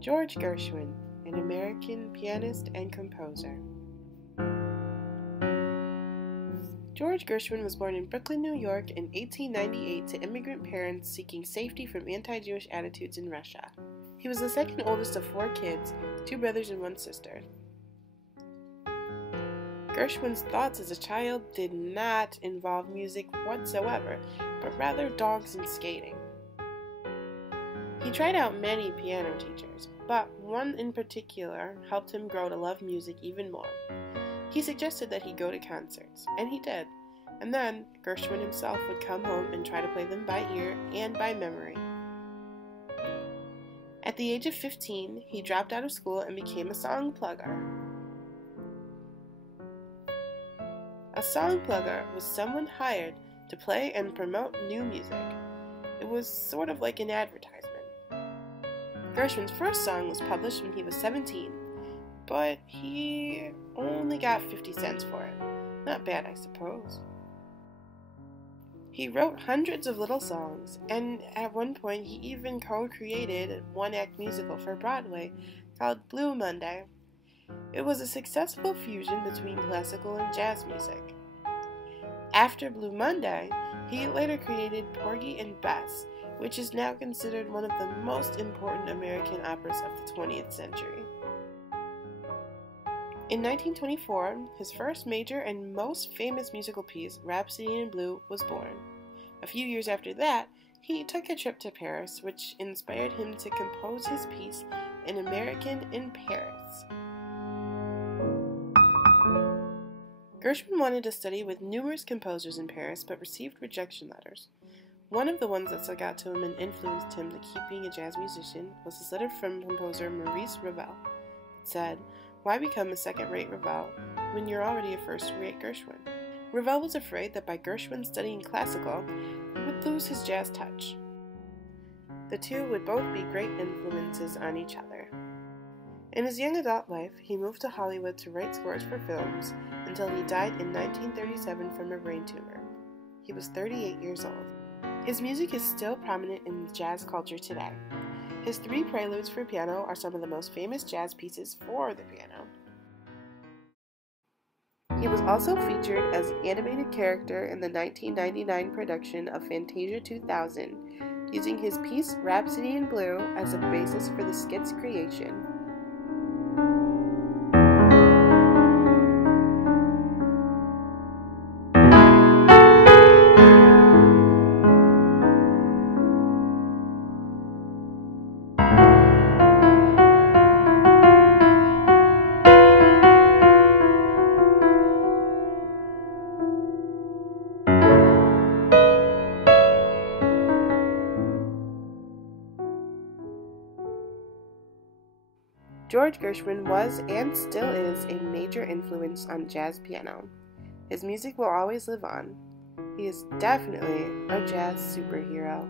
George Gershwin, an American pianist and composer. George Gershwin was born in Brooklyn, New York in 1898 to immigrant parents seeking safety from anti-Jewish attitudes in Russia. He was the second oldest of 4 kids, 2 brothers and 1 sister. Gershwin's thoughts as a child did not involve music whatsoever, but rather dogs and skating. He tried out many piano teachers, but one in particular helped him grow to love music even more. He suggested that he go to concerts, and he did, and then Gershwin himself would come home and try to play them by ear and by memory. At the age of 15, he dropped out of school and became a song plugger. A song plugger was someone hired to play and promote new music. It was sort of like an advertisement. Gershwin's first song was published when he was 17, but he only got 50 cents for it. Not bad, I suppose. He wrote hundreds of little songs, and at one point he even co-created a one-act musical for Broadway called Blue Monday. It was a successful fusion between classical and jazz music. After Blue Monday, he later created Porgy and Bess, which is now considered one of the most important American operas of the 20th century. In 1924, his first major and most famous musical piece, Rhapsody in Blue, was born. A few years after that, he took a trip to Paris, which inspired him to compose his piece, An American in Paris. Gershwin wanted to study with numerous composers in Paris, but received rejection letters. One of the ones that stuck out to him and influenced him to keep being a jazz musician was this letter from composer Maurice Ravel. It said, "Why become a second-rate Ravel when you're already a first-rate Gershwin?" Ravel was afraid that by Gershwin studying classical, he would lose his jazz touch. The two would both be great influences on each other. In his young adult life, he moved to Hollywood to write scores for films until he died in 1937 from a brain tumor. He was 38 years old. His music is still prominent in jazz culture today. His 3 preludes for piano are some of the most famous jazz pieces for the piano. He was also featured as an animated character in the 1999 production of Fantasia 2000, using his piece Rhapsody in Blue as a basis for the skit's creation. George Gershwin was and still is a major influence on jazz piano. His music will always live on. He is definitely a jazz superhero.